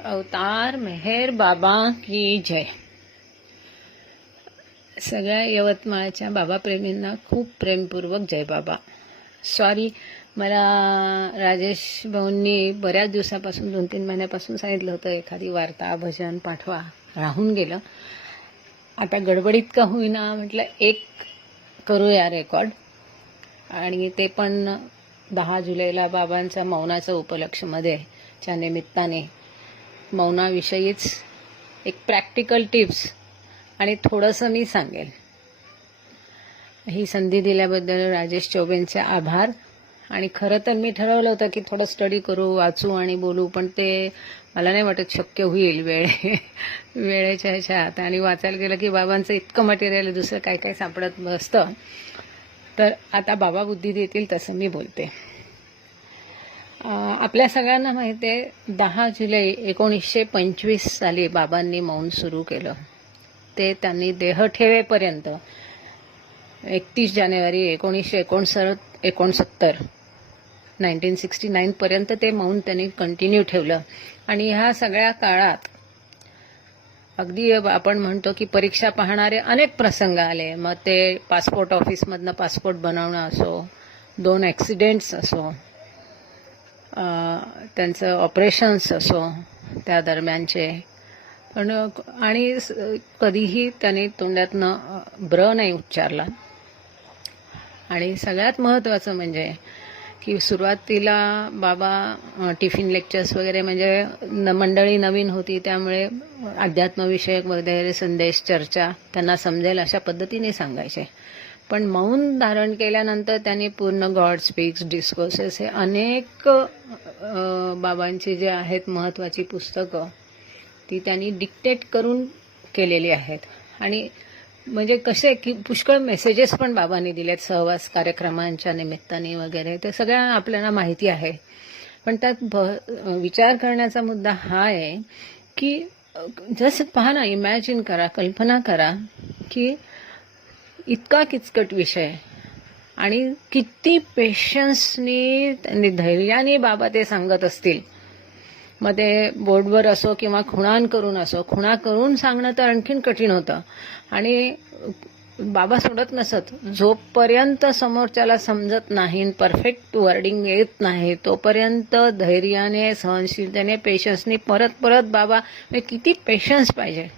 अवतार मेहर बाबा की जय. सगळ्या यवतमाळच्या बाबा प्रेमींना खूप प्रेमपूर्वक जय बाबा. सॉरी, मला राजेश भाऊंनी बऱ्याच दिवसापासून 2-3 महिन्यापासून सांगितलं होतं एखादी वार्ता भजन पाठवा, राहून गेलं. आता गडबडीत का होईना म्हटलं एक करूया रेकॉर्ड. आणि ते पण 10 जुलैला बाबांचा मौनाचा उपलक्षमध्ये च्या निमित्ताने मौनाविषयीच एक प्रॅक्टिकल टिप्स आणि थोडंसं मी सांगेल. ही संधी दिल्याबद्दल राजेश चौबेंचे आभार. आणि खरं तर मी ठरवलं होतं की थोडं स्टडी करू, वाचू आणि बोलू, पण ते मला नाही वाटत शक्य होईल वेळेच्या ह्याच्यात. आणि वाचायला गेलं की बाबांचं इतकं मटेरियल दुसरं काय काय सापडत बसतं. तर आता बाबा बुद्धी देतील तसं मी बोलते. आपल्या सगळ्यांना माहिती आहे 10 जुलै 1925 साली बाबांनी मौन सुरू केलं. ते त्यांनी देह ठेवेपर्यंत 31 जानेवारी 1969 पर्यंत ते मौन त्यांनी कंटिन्यू ठेवलं. आणि ह्या सगळ्या काळात अगदी आपण म्हणतो की परीक्षा पाहणारे अनेक प्रसंग आले. मग ते पासपोर्ट ऑफिसमधनं पासपोर्ट बनवणं असो, 2 ॲक्सिडेंट्स असो, त्यांचं ऑपरेशन्स असो त्या दरम्यानचे, पण आणि कधीही त्यांनी तोंडातनं ब्र नाही उच्चारला. आणि सगळ्यात महत्त्वाचं म्हणजे की सुरुवातीला बाबा टिफिन लेक्चर्स वगैरे, म्हणजे मंडळी नवीन होती त्यामुळे अध्यात्मविषयक वगैरे संदेश, चर्चा त्यांना समजेल अशा पद्धतीने सांगायचे. पण मौन धारण केल्यानंतर त्यांनी पूर्ण गॉड स्पीक्स, डिस्कोर्सेस हे अनेक बाबांची जे आहेत महत्त्वाची पुस्तकं ती त्यांनी डिक्टेट करून केलेली आहेत. आणि म्हणजे कसे की पुष्कळ मेसेजेस पण बाबांनी दिलेत सहवास कार्यक्रमांच्या निमित्ताने वगैरे, ते सगळ्या आपल्याला माहिती आहे. पण त्यात विचार करण्याचा मुद्दा हा आहे की जसं पहा ना, इमॅजिन करा, कल्पना करा की इतका किचकट विषय आणि किती पेशन्सनी त्यांनी धैर्याने बाबा ते सांगत असतील. मग ते बोर्डवर असो किंवा खुणा करून सांगणं तर आणखीन कठीण होतं. आणि बाबा सोडत नसत. जोपर्यंत समोरच्याला समजत नाही, परफेक्ट वर्डिंग येत नाही, तोपर्यंत धैर्याने, सहनशीलतेने, पेशन्सनी परत बाबा, म्हणजे किती पेशन्स पाहिजे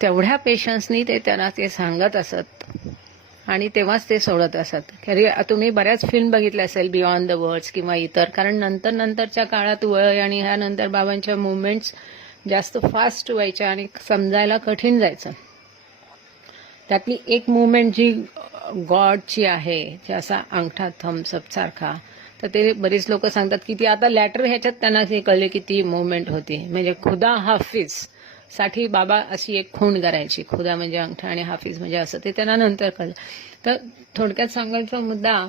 तेवढ्या पेशन्सनी ते त्यांना ते सांगत असत. आणि तेव्हाच ते सोडत असत. खरी तुम्ही बऱ्याच फिल्म बघितल्या असेल, बियॉन्ड द वर्ड्स किंवा इतर, कारण नंतरच्या काळात वय आणि ह्यानंतर बाबांच्या मुवमेंट्स जास्त फास्ट व्हायच्या आणि समजायला कठीण जायचं. त्यातली एक मुवमेंट जी गॉडची आहे, जी असा अंगठा थम्सअप सारखा, तर ते बरीच लोक सांगतात की ती आता लॅटर ह्याच्यात त्यांना ते कळले की ती मुवमेंट होती. म्हणजे खुदा हाफिज साठी बाबा अशी एक खूण करायची. खुदा म्हणजे अंगठा आणि हाफिज म्हणजे असं, ते त्यांना नंतर कळलं. तर थोडक्यात सांगायचा मुद्दा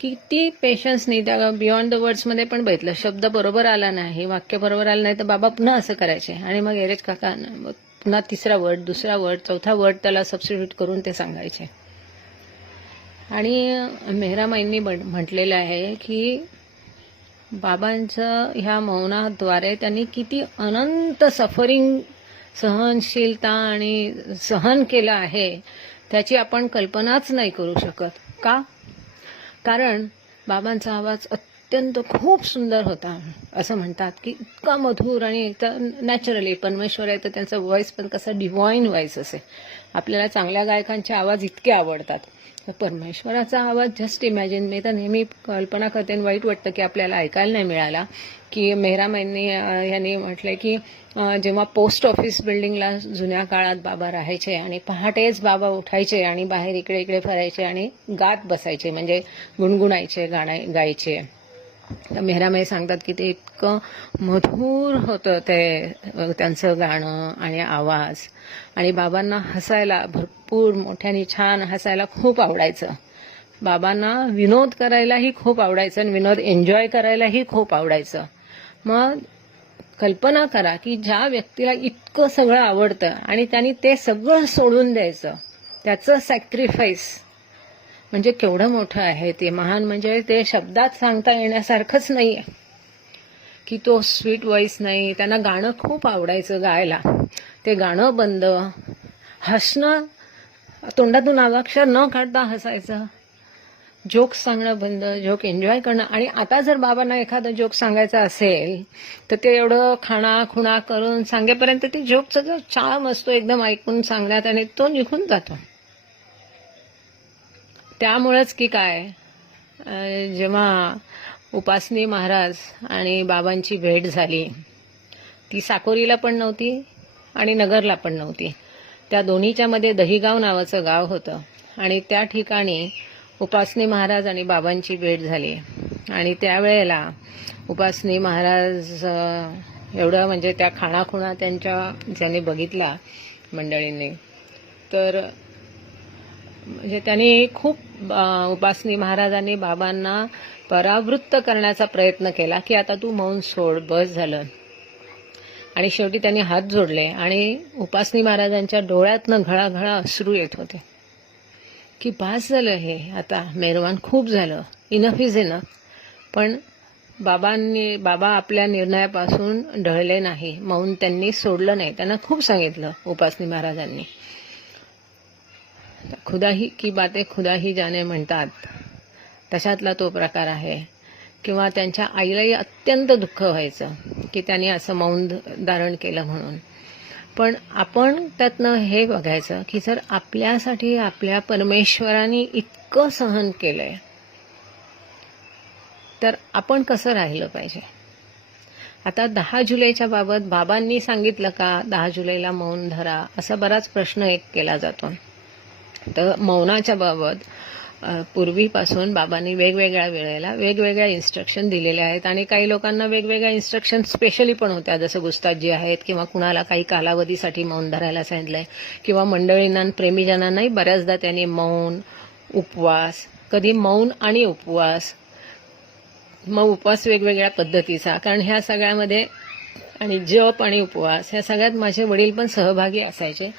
किती पेशन्स नाही. त्या बियॉन्ड द वर्ड्समध्ये पण बघितलं, शब्द बरोबर आला नाही, वाक्य बरोबर आलं नाही तर बाबा पुन्हा असं करायचे. आणि मग एरेज काका पुन्हा तिसरा वर्ड, दुसरा वर्ड, चौथा वर्ड त्याला सबस्टिट्यूट करून ते सांगायचे. आणि मेहरामाईंनी म्हटलेलं आहे की बाबांचं ह्या मौनाद्वारे त्यांनी किती अनंत सफरिंग, सहनशीलता आणि सहन केलं आहे त्याची आपण कल्पनाच नाही करू शकत. का? कारण बाबांचा आवाज अत्यंत खूप सुंदर होता. असं म्हणतात की इतका मधुर आणि नॅचरली, परमेश्वर आहे तर त्यांचा व्हॉइस पण कसा डिव्हाइन व्हॉइस असे. आपल्याला चांगल्या गायकांचे आवाज इतके आवडतात, तर परमेश्वराचा आवाज जस्ट इमॅजिन. मी तर नेहमी कल्पना करते, वाईट वाटतं की आपल्याला ऐकायला नाही मिळाला की मेहरामाईंनी यांनी म्हटलंय की जेव्हा पोस्ट ऑफिस बिल्डिंगला जुन्या काळात बाबा राहायचे आणि पहाटेच बाबा उठायचे आणि बाहेर इकडे इकडे फिरायचे आणि गात बसायचे, म्हणजे गुणगुणायचे, गायचे. तर मेहरामाई सांगतात की ते इतकं मधुर होतं ते त्यांचं गाणं आणि आवाज. आणि बाबांना हसायला भरपूर मोठ्याने छान हसायला खूप आवडायचं. बाबांना विनोद करायलाही खूप आवडायचं आणि विनोद एन्जॉय करायलाही खूप आवडायचं. मग कल्पना करा की ज्या व्यक्तीला इतकं सगळं आवडतं आणि त्यांनी ते सगळं सोडून द्यायचं, त्याचं सॅक्रिफाईस म्हणजे केवढं मोठं आहे ते. महान म्हणजे ते शब्दात सांगता येण्यासारखंच नाही आहे की तो स्वीट व्हॉइस नाही. त्यांना गाणं खूप आवडायचं गायला. ते गाणं बंद, हसणं तोंडातून अक्षर न काढता हसायचं, जोक्स सांगणं बंद, जोक एन्जॉय करणं. आणि आता जर बाबांना एखादा जोक सांगायचा असेल तर ते एवढं खाणाखुणा करून सांगेपर्यंत ते जोकचा जो चाम असतो एकदम ऐकून सांगण्यात आणि तो निघून जातो. त्यामुळेच की काय, जेव्हा उपासनी महाराज आणि बाबांची भेट झाली, ती साकोरीला पण नव्हती आणि नगरला पण नव्हती. त्या दोन्हीच्या मध्ये दहीगाव नावाचं गाव होतं आणि त्या ठिकाणी उपासनी महाराज आणि बाबांची भेट झाली. आणि त्यावेळेला उपासनी महाराज एवढं म्हणजे त्या खाणाखुणा ज्यांनी बघितला मंडळींनी, तर म्हणजे त्यांनी खूप उपासनी महाराजांनी बाबांना परावृत्त करण्याचा प्रयत्न केला की आता तू मौन सोड, बस झालं. आणि शेवटी त्यांनी हात जोडले आणि उपासनी महाराजांच्या डोळ्यातनं घळाघळा अश्रू येत होते की बास झालं, हे आता मेहरबान, खूप झालं, इनफ इज इनफ. पण बाबा आपल्या निर्णयापासून ढळले नाही, मौन त्यांनी सोडलं नाही. त्यांना खूप सांगितलं उपासनी महाराजांनी. खुदा ही की बातें खुदा ही जाने म्हणतात, तशातला तो प्रकार आहे. किंवा त्यांच्या आईलाही अत्यंत दुःख व्हायचं की त्यांनी असं मौन धारण केलं म्हणून. पण आपण त्यातनं हे बघायचं की जर आपल्यासाठी आपल्या परमेश्वराने इतकं सहन केलंय तर आपण कसं राहिलं पाहिजे. आता 10 जुलैच्या बाबत बाबांनी सांगितलं का 10 जुलैला मौन धरा, असा बराच प्रश्न एक केला जातो. तर मौनाच्या बाबत पूर्वीपासून बाबांनी वेगवेगळ्या वेळेला वेगवेगळ्या इन्स्ट्रक्शन दिलेल्या आहेत आणि काही लोकांना वेगवेगळ्या इन्स्ट्रक्शन स्पेशली पण होत्या, जसं गुस्ताजी आहेत, किंवा कुणाला काही कालावधीसाठी मौन धरायला सांगितलंय, किंवा मंडळींना प्रेमीजनांनाही बऱ्याचदा त्यांनी मौन, उपवास, कधी मौन आणि उपवास, मग उपवास वेगवेगळ्या पद्धतीचा, कारण ह्या सगळ्यामध्ये आणि जप आणि उपवास ह्या सगळ्यात माझे वडील पण सहभागी असायचे.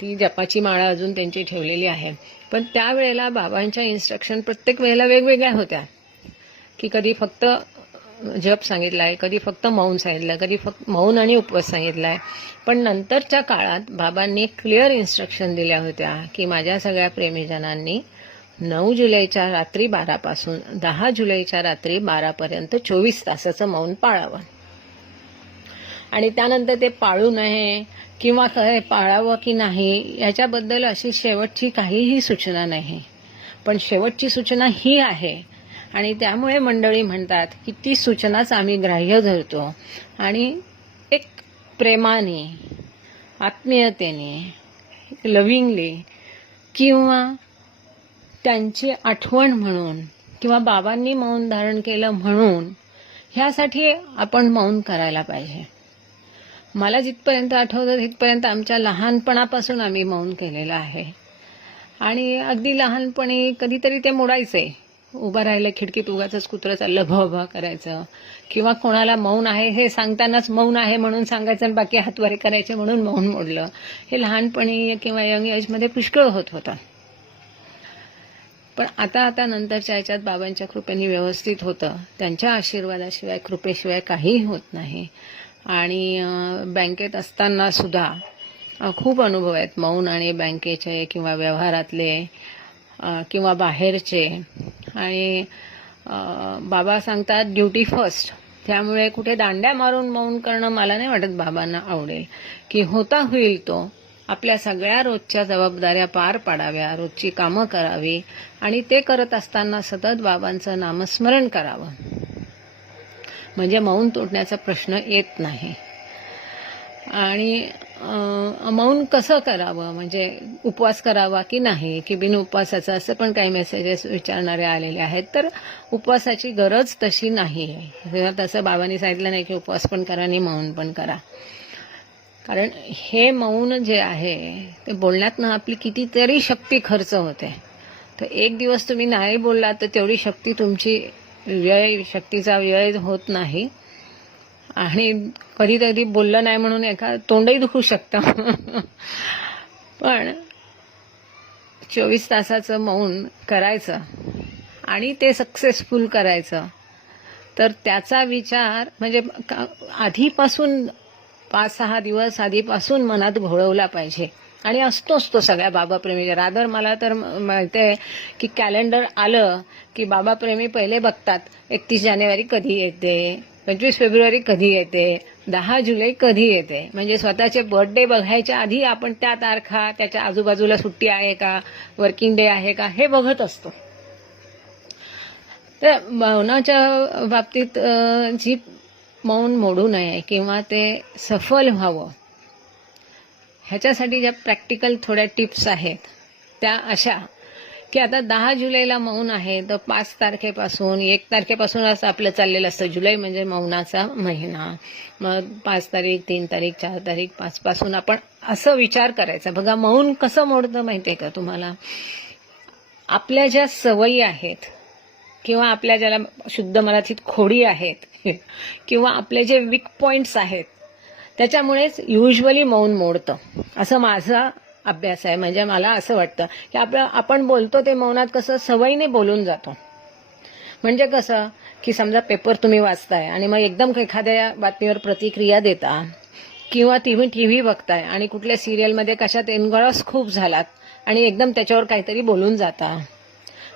ती जपाची माळा अजून त्यांची ठेवलेली आहे. पण त्यावेळेला बाबांच्या इन्स्ट्रक्शन प्रत्येक वेळेला वेगवेगळ्या होत्या की कधी फक्त जप सांगितलाय, कधी फक्त मौन सांगितलं, कधी फक्त मौन आणि उपवास सांगितलाय. पण नंतरच्या काळात बाबांनी क्लिअर इन्स्ट्रक्शन दिल्या होत्या की माझ्या सगळ्या प्रेमीजनांनी 9 जुलैच्या रात्री 12 पासून 10 जुलैच्या रात्री 12 पर्यंत 24 तासाचं मौन पाळावं. आणि त्यानंतर ते पाळू नये किंवा काय पाळावं की नाही याच्याबद्दल अशी शेवटची काहीही सूचना नाही. पण शेवटची सूचना ही आहे आणि त्यामुळे मंडळी म्हणतात की ती सूचनाच आम्ही ग्राह्य धरतो आणि एक प्रेमाने, आत्मीयतेने, लव्हिंगली किंवा त्यांची आठवण म्हणून किंवा बाबांनी मौन धारण केलं म्हणून ह्यासाठी आपण मौन करायला पाहिजे. मला जिथपर्यंत आठवतं तिथपर्यंत आमच्या लहानपणापासून आम्ही मौन केलेलं आहे. आणि अगदी लहानपणी कधीतरी ते मोडायचे, उभं राहिलं खिडकीत उगाचच कुत्रं चाललं भवा करायचं, किंवा कोणाला मौन आहे हे सांगतानाच मौन आहे म्हणून सांगायचं आणि बाकी हातवारे करायचे म्हणून मौन मोडलं. हे लहानपणी किंवा यंग एजमध्ये पुष्कळ होत होतं. पण आता नंतरच्या ह्याच्यात बाबांच्या कृपेने व्यवस्थित होतं. त्यांच्या आशीर्वादाशिवाय, कृपेशिवाय काहीही होत नाही. आणि बँकेत असताना सुद्धा खूप अनुभव आहेत मौन आणि बँकेचे किंवा व्यवहारातले किंवा बाहेरचे. आणि बाबा सांगतात ड्युटी फर्स्ट, त्यामुळे कुठे दांड्या मारून मौन करणं मला नाही वाटत बाबांना आवडेल. की होता होईल तो आपल्या सगळ्या रोजच्या जबाबदाऱ्या पार पाडाव्या, रोजची कामं करावी आणि ते करत असताना सतत बाबांचं नामस्मरण करावं, म्हणजे मौन तोडण्याचा प्रश्न येत नाही. आणि मौन कसं करावं, म्हणजे उपवास करावा की नाही, की बिन उपवासाचं, असं पण काही मेसेजेस विचारणारे आलेले आहेत. तर उपवासाची गरज तशी नाही आहे. तसं बाबांनी सांगितलं नाही की उपवास पण करा आणि मौन पण करा. कारण हे मौन जे आहे ते बोलण्यातनं आपली कितीतरी शक्ती खर्च होते. तर एक दिवस तुम्ही नाही बोललात तर तेवढी शक्ती तुमची शक्तीचा व्यय होत नाही. आणि कधीतरी बोललं नाही म्हणून तोंडही दुखू शकतं. पण 24 तासाचं मौन करायचं आणि ते सक्सेसफुल करायचं तर त्याचा विचार म्हणजे आधीपासून 5-6 दिवस आधीपासून मनात घोळवला पाहिजे. आणि असतोच तो सगळ्या बाबाप्रेमीचा रादर. मला तर माहिती आहे की कॅलेंडर आलं की बाबाप्रेमी पहिले बघतात 31 जानेवारी कधी येते, 25 फेब्रुवारी कधी येते, 10 जुलै कधी येते. म्हणजे स्वतःचे बर्थडे बघायच्या आधी आपण त्या तारखा, त्याच्या आजूबाजूला सुट्टी आहे का, वर्किंग डे आहे का, हे बघत असतो. तर मौनाच्या बाबतीत जी मौन मोडू नये किंवा ते सफल व्हावं ह्याच्यासाठी ज्या प्रॅक्टिकल थोड्या टिप्स आहेत त्या अशा की आता 10 जुलैला मौन आहे तर 5 तारखेपासून 1 तारखेपासून असं आपलं चाललेलं असतं. जुलै म्हणजे मौनाचा महिना. मग 5 तारीख, 3 तारीख, 4 तारीख, 5 पासून आपण असं विचार करायचा. बघा मौन कसं मोडतं माहितीये का तुम्हाला? आपल्या ज्या सवयी आहेत किंवा आपल्या ज्याला शुद्ध मराठीत खोडी आहेत किंवा आपले जे वीक पॉइंट्स आहेत त्याच्यामुळेच युजली मौन मोडतं, असं माझा अभ्यास आहे. म्हणजे मला असं वाटतं की आपण बोलतो ते मौनात कसं सवयीने बोलून जातो. म्हणजे कसं की समजा पेपर तुम्ही वाचताय आणि मग एकदम एखाद्या बातमीवर प्रतिक्रिया देता किंवा टीव्ही बघताय आणि कुठल्या सिरियलमध्ये कशात एनगळस खूप झालात आणि एकदम त्याच्यावर काहीतरी बोलून जाता.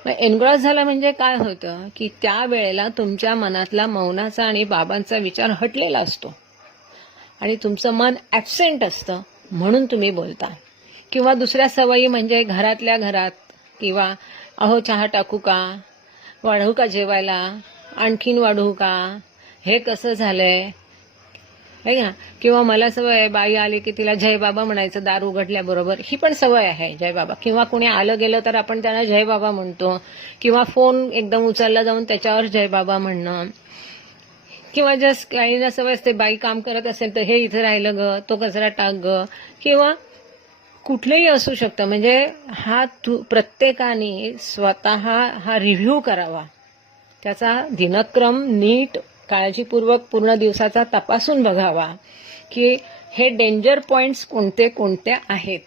मग एनगळस झाला म्हणजे काय होतं की त्या वेळेला तुमच्या मनातला मौनाचा आणि बाबांचा विचार हटलेला असतो आणि तुमचं मन ॲबसेंट असतं म्हणून तुम्ही बोलता. किंवा दुसऱ्या सवयी म्हणजे घरातल्या घरात किंवा अहो चहा टाकू का, वाढू का जेवायला, आणखीन वाढू का, हे कसं झालंय आहे ना. किंवा मला सवय आहे बाई आली की तिला जय बाबा म्हणायचं दार उघडल्याबरोबर, ही पण सवय आहे जय बाबा. किंवा कोणी आलं गेलं तर आपण त्यांना जय बाबा म्हणतो. किंवा फोन एकदम उचलला जाऊन त्याच्यावर जय बाबा म्हणणं. किंवा जस्ट काहींना सवय असते बाई काम करत असेल तर हे इथं राहिलं ग, तो कचरा टाक ग, किंवा कुठलेही असू शकतं. म्हणजे हा प्रत्येकाने स्वतः हा रिव्ह्यू करावा, त्याचा दिनक्रम नीट काळजीपूर्वक पूर्ण दिवसाचा तपासून बघावा की हे डेंजर पॉइंट्स कोणते कोणते आहेत.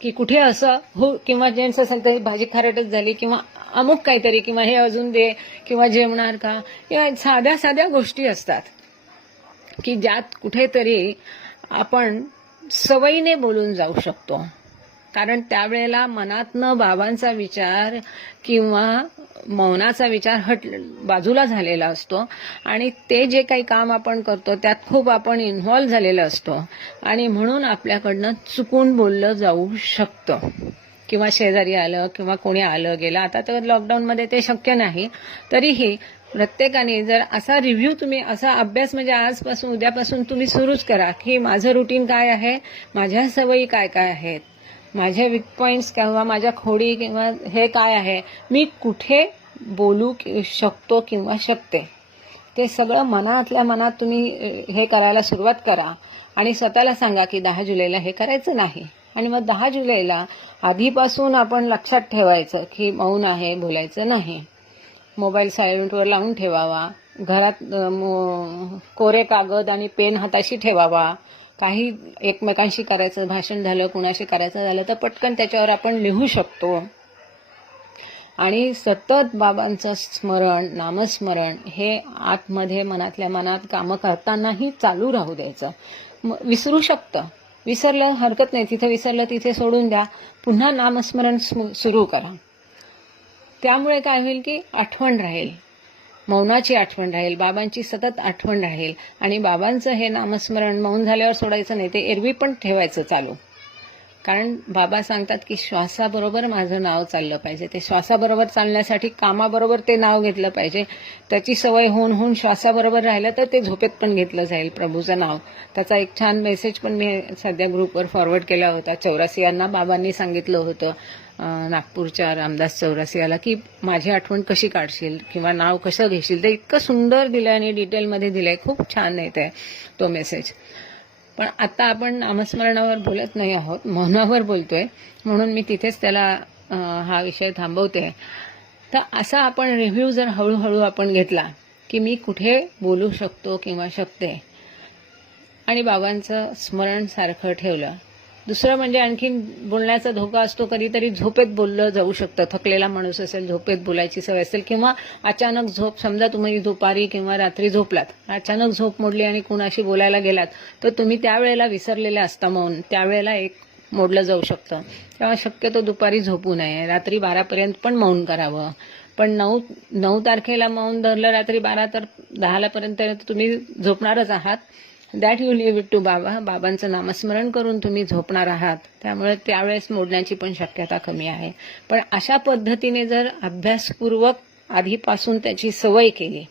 की कुठे असं हो किंवा जेंट्स असेल तर भाजी खारटच झाली किंवा अमुक काहीतरी किंवा हे अजून दे किंवा जेवणार का, किंवा साध्या साध्या गोष्टी असतात की ज्यात कुठेतरी आपण सवयीने बोलून जाऊ शकतो. कारण त्यावेळेला मनातनं बाबांचा विचार किंवा मौनाचा विचार बाजूला झालेला असतो आणि ते जे काही काम आपण करतो त्यात खूप आपण इन्व्हॉल्व झालेला असतो आणि म्हणून आपल्याकडनं चुकून बोललं जाऊ शकतं. किंवा शेजारी आलं किंवा कोणी आलं गेलं. आता तर लॉकडाऊनमध्ये ते शक्य नाही, तरीही प्रत्येकाने जर असा रिव्ह्यू तुम्ही असा अभ्यास म्हणजे आजपासून उद्यापासून तुम्ही सुरूच करा की माझं रुटीन काय आहे, माझ्या सवयी काय काय आहेत, माझे वीक पॉइंट्स किंवा माझ्या खोडी किंवा हे काय आहे, मी कुठे बोलू शकतो किंवा शकते, ते सगळं मनातल्या मनात तुम्ही हे करायला सुरुवात करा. आणि स्वतःला सांगा की 10 जुलैला हे करायचं नाही. आणि मग 10 जुलैला आधीपासून आपण लक्षात ठेवायचं की मौन आहे, बोलायचं नाही. मोबाईल सायलेंटवर लावून ठेवावा. घरात कोरे कागद आणि पेन हाताशी ठेवावा. काही एकमेकांशी करायचं भाषण झालं, कुणाशी करायचं झालं तर पटकन त्याच्यावर आपण लिहू शकतो. आणि सतत बाबांचं स्मरण, नामस्मरण हे आतमध्ये मनातल्या मनात कामं करतानाही चालू राहू द्यायचं. विसरू शकतं, विसरलं हरकत नाही, तिथे विसरलं तिथे सोडून द्या, पुन्हा नामस्मरण सुरू करा. त्यामुळे काय होईल की आठवण राहील, मौनाची आठवण राहील, बाबांची सतत आठवण राहील. आणि बाबांचं हे नामस्मरण मौन झाल्यावर सोडायचं नाही, ते एरवी पण ठेवायचं चालू. कारण बाबा सांगतात की श्वासाबरोबर माझं नाव चाललं पाहिजे. ते श्वासाबरोबर चालण्यासाठी कामाबरोबर ते नाव घेतलं पाहिजे. त्याची सवय होऊन होऊन श्वासाबरोबर राहिलं तर ते झोपेत पण घेतलं जाईल प्रभूचं नाव. त्याचा एक छान मेसेज पण मी सध्या ग्रुपवर फॉरवर्ड केला होता. चौरासियांना बाबांनी सांगितलं होतं नागपूरच्या रामदास चौरासियाला की माझी आठवण कशी काढशील किंवा नाव कसं घेशील. ते इतकं सुंदर दिलं आणि डिटेलमध्ये दिलंय, खूप छान आहे ते तो मेसेज. पण आता आपण नामस्मरणावर बोलत नाही आहोत, मौनावर बोलतोय, म्हणून मी तिथेच त्याला हा विषय थांबवते. तर असा आपण रिव्ह्यू जर हळूहळू आपण घेतला की मी कुठे बोलू शकतो किंवा शकते आणि बाबांचं स्मरण सारखं ठेवलं दुसरं म्हणजे आणखीन बोलण्याचा धोका असतो, कधीतरी झोपेत बोललं जाऊ शकतं. थकलेला माणूस असेल, झोपेत बोलायची सवय असेल, किंवा अचानक झोप, समजा तुम्ही दुपारी किंवा रात्री झोपलात, अचानक झोप मोडली आणि कुणाशी बोलायला गेलात, तर तुम्ही त्यावेळेला विसरलेले असता मौन, त्यावेळेला एक मोडलं जाऊ शकतं. तेव्हा शक्यतो दुपारी झोपू नये, रात्री 12पर्यंत पण मौन करावं. पण 9 तारखेला मौन धरलं रात्री 12 तर 10 पर्यंत तुम्ही झोपणारच आहात. That you leave it to Baba. बाबांचं नामस्मरण करून तुम्ही झोपणार आहात, त्यामुळे त्यावेळेस मोडण्याची पण शक्यता कमी आहे. पण अशा पद्धतीने जर अभ्यासपूर्वक आधीपासून त्याची सवय केली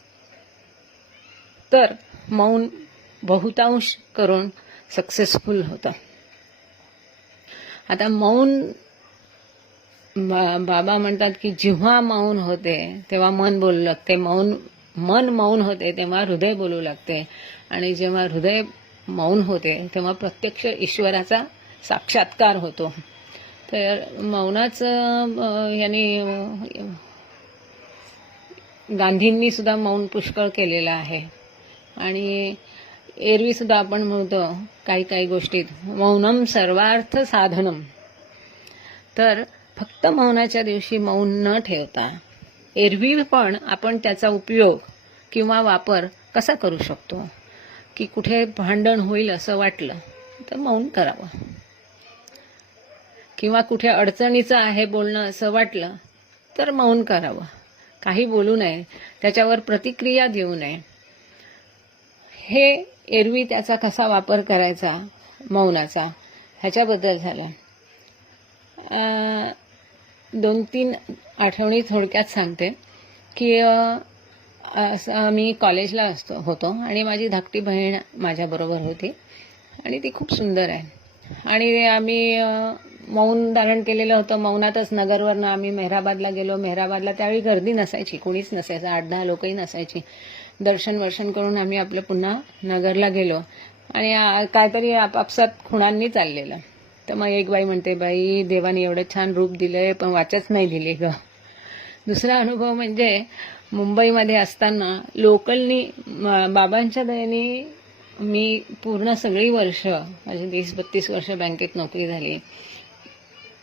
तर मौन बहुतांश करून सक्सेसफुल होतं. आता मौन, बाबा म्हणतात की जेव्हा मौन होते तेव्हा मन बोलू लागते, मन मौन होते तेव्हा हृदय बोलू लागते, आणि जेव्हा हृदय मौन होते तेव्हा प्रत्यक्ष ईश्वराचा साक्षात्कार होतो. तर मौनाचं गांधींनी सुद्धा मौन पुष्कळ केलेलं आहे. आणि एरवी सुद्धा आपण म्हणतो काही गोष्टीत मौनम सर्वार्थ साधनम. तर फक्त मौनाच्या दिवशी मौन न ठेवता एरवी पण आपण त्याचा उपयोग किंवा वापर कसा करू शकतो, की कुठे भांडण होईल असं वाटलं तर मौन करावं, किंवा कुठे अडचणीचं आहे बोलणं असं वाटलं तर मौन करावं. काही बोलू नये, त्याच्यावर प्रतिक्रिया देऊ नये. हे एरवी त्याचा कसा वापर करायचा मौनाचा, ह्याच्याबद्दल झालं. 2-3 आठवणी थोडक्यात सांगते की मी कॉलेजला होतो आणि माझी धाकटी बहीण माझ्याबरोबर होती आणि ती खूप सुंदर आहे. आणि आम्ही मौन धारण केलेलं होतं. मौनातच नगरवरनं आम्ही मेहराबादला गेलो. मेहराबादला त्यावेळी गर्दी नसायची, कोणीच नसायचं, 8-10 लोकही नसायची. दर्शन करून आम्ही आपलं पुन्हा नगरला गेलो आणि काहीतरी आपापसात खुणांनी चाललेलं. तर मग एक बाई म्हणते, बाई देवाने एवढं छान रूप दिलंय पण वाचच नाही दिली ग. दुसरा अनुभव म्हणजे मुंबईमध्ये असताना लोकलनी, बाबांच्या दयेने मी पूर्ण सगळी वर्ष, माझी 30-32 वर्ष बँकेत नोकरी झाली.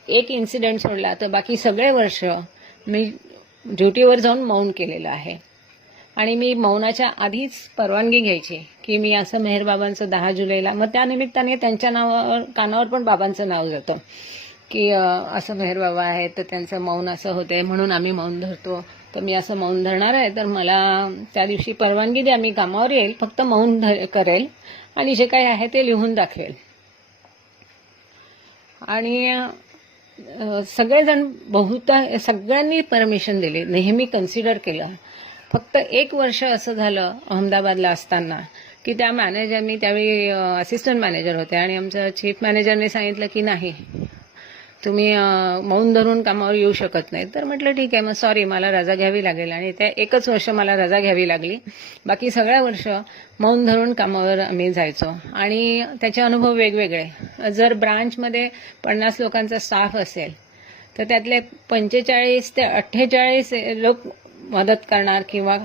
एक इन्सिडेंट सोडला तर बाकी सगळे वर्ष मी ड्युटीवर जाऊन मौन केलेलं आहे. आणि मी मौनाच्या आधीच परवानगी घ्यायची की मी असं मेहरबाबांचं 10 जुलैला, मग त्या निमित्ताने त्यांच्या कानावर पण बाबांचं नाव जातं की असं मेहरबाबा आहे तर त्यांचं मौन असं होते म्हणून आम्ही मौन धरतो. तर मी असं मौन धरणार आहे तर मला त्या दिवशी परवानगी द्या, मी कामावर येईल, फक्त मौन करेल आणि जे काही आहे ते लिहून दाखवेल. आणि सगळेजण सगळ्यांनी परमिशन दिली, नेहमी कन्सिडर केलं. फक्त 1 वर्ष असं झालं अहमदाबादला असताना की त्या मॅनेजरनी, त्यावेळी असिस्टंट मॅनेजर होते आणि आमच्या चीफ मॅनेजरने सांगितलं की नाही तुम्ही मौन धरून कामावर येऊ शकत नाही. तर म्हटलं ठीक आहे, मग सॉरी, मला रजा घ्यावी लागेल. आणि त्या 1च वर्ष मला रजा घ्यावी लागली. बाकी सगळ्या वर्ष मौन धरून कामावर आम्ही जायचो. आणि त्याचे अनुभव वेगवेगळे. जर ब्रांचमध्ये 50 लोकांचा स्टाफ असेल तर त्यातले 45 ते 48 लोक मदत करणार किंवा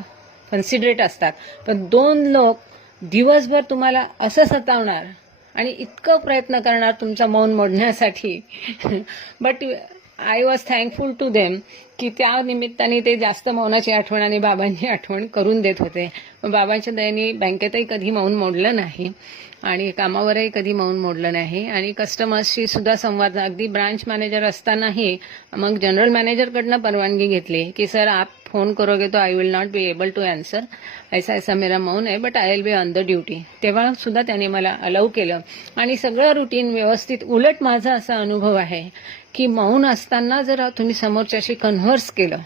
कन्सिडरेट असतात, पण 2 लोक दिवसभर तुम्हाला असं सतावणार आणि इतकं प्रयत्न करणार तुमचा मौन मोडण्यासाठी. But I was thankful to them की त्या निमित्ताने ते जास्त मौनाची आठवण आणि बाबांची आठवण करून देत होते. बाबांच्या दयेने बँकेतही कधी मौन मोडलं नाही आणि कामावरही कधी मौन मोडलं नाही. आणि कस्टमर्सशी सुद्धा संवाद, अगदी ब्रांच मॅनेजर असतानाही मग जनरल मॅनेजरकडनं परवानगी घेतली की सर आप फोन करोगे तो I will not be able to answer, ऐसा मेरा मौन आहे, but I will be on the duty. तेव्हा सुद्धा त्याने मला अलाउ केलं आणि सगळं रुटीन व्यवस्थित. उलट माझा असा अनुभव आहे की मौन असताना जर तुम्ही समोरच्याशी कन्व्हर्स केलं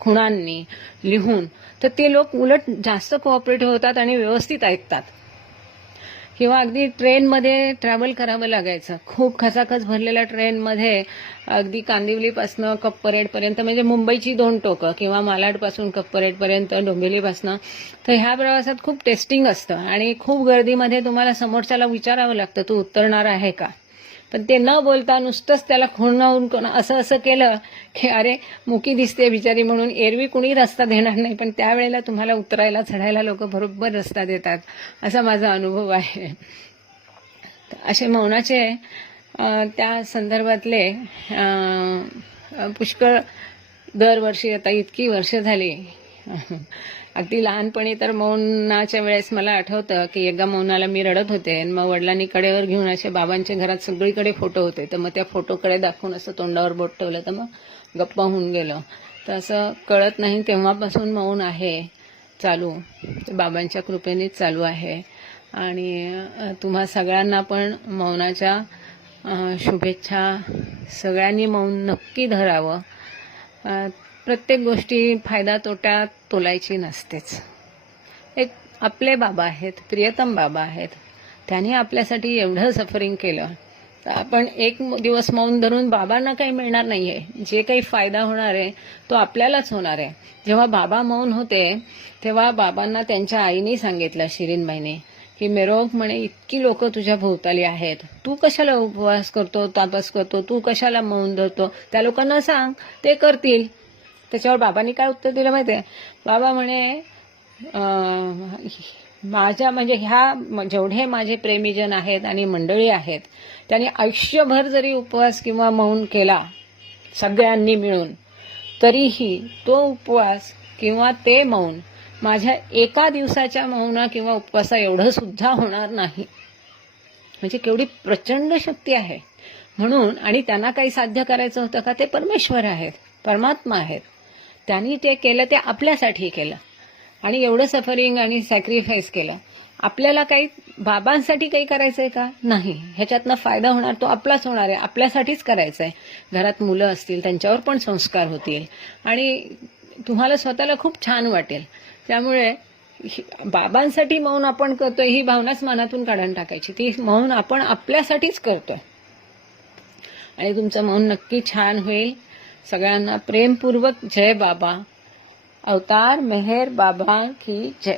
खुणांनी लिहून तर ते लोक उलट जास्त कोऑपरेटिव्ह होतात आणि व्यवस्थित ऐकतात. किंवा अगदी ट्रेनमध्ये ट्रॅव्हल करावं लागायचं, खूप खचाखच भरलेल्या ट्रेनमध्ये, अगदी कांदिवलीपासनं कप परेडपर्यंत, म्हणजे मुंबईची 2 टोकं किंवा मालाडपासून कप परेडपर्यंत डोंबिवलीपासनं. तर ह्या प्रवासात खूप टेस्टिंग असतं आणि खूप गर्दीमध्ये तुम्हाला समोरच्याला विचारावं लागतं तू उतरणार आहे का. पण ते न बोलता नुसतंच त्याला खुणावून असं केलं की अरे मुकी दिसते बिचारी म्हणून एरवी कुणी रस्ता देणार नाही, पण त्यावेळेला तुम्हाला उतरायला चढायला लोक बरोबर रस्ता देतात, असा माझा अनुभव आहे. असे मौनाचे त्या संदर्भातले पुष्कळ दरवर्षी आता इतकी वर्ष झाली अगदी लहानपणी तर मौनाच्या वेळेस मला आठवतं की एकदा मौनाला मी रडत होते आणि मग वडिलांनी कडेवर घेऊन असे बाबांच्या घरात सगळीकडे फोटो होते तर मग त्या फोटोकडे दाखवून असं तोंडावर बोट ठेवलं तर मग गप्पा होऊन गेलं. तर असं कळत नाही तेव्हापासून मौन आहे चालू, ते बाबांच्या कृपेनेच चालू आहे. आणि तुम्हा सगळ्यांना पण मौनाच्या शुभेच्छा. सगळ्यांनी मौन नक्की धरावं. प्रत्येक गोष्टी फायदा तोटा तोलायची नसतेच. एक आपले बाबा आहेत, प्रियतम बाबा आहेत, त्यांनी आपल्यासाठी एवढं सफरिंग केलं तर आपण एक दिवस मौन धरून बाबांना काही मिळणार नाहीये. जे काही फायदा होणार आहे तो आपल्यालाच होणार आहे. जेव्हा बाबा मौन होते तेव्हा बाबांना त्यांच्या आईने सांगितलं, शिरीनबाईने, की मेरोग म्हणे इतकी लोक तुझ्या भोवताली आहेत, तू कशाला उपवास करतो, तापस करतो, तू कशाला मौन धरतो, त्या लोकांना सांग, ते करतील. त्याच्यावर बाबांनी काय उत्तर दिलं माहितीये? बाबा म्हणे माझ्या म्हणजे ह्या जेवढे माझे प्रेमीजन आहेत आणि मंडळी आहेत त्यांनी आयुष्यभर जरी उपवास किंवा मौन केला सगळ्यांनी मिळून तरीही तो उपवास किंवा ते मौन माझ्या एका दिवसाच्या मौना किंवा उपवासा एवढं सुद्धा होणार नाही. म्हणजे केवढी प्रचंड शक्ती आहे. म्हणून आणि त्यांना काही साध्य करायचं होतं का? ते परमेश्वर आहेत, परमात्मा आहेत. त्यांनी ते केलं, ते आपल्यासाठी केलं आणि एवढं सफरिंग आणि सॅक्रिफाईस केलं. आपल्याला काही बाबांसाठी काही करायचंय का? नाही. ह्याच्यातनं फायदा होणार तो आपलाच होणार आहे, आपल्यासाठीच करायचं आहे. घरात मुलं असतील त्यांच्यावर पण संस्कार होतील आणि तुम्हाला स्वतःला खूप छान वाटेल. त्यामुळे बाबांसाठी मौन आपण करतोय ही भावनाच मनातून काढून टाकायची. ती मौन आपण आपल्यासाठीच करतोय आणि तुमचं मौन नक्की छान होईल. सगळ्यांना प्रेमपूर्वक जय बाबा. अवतार मेहर बाबा की जय.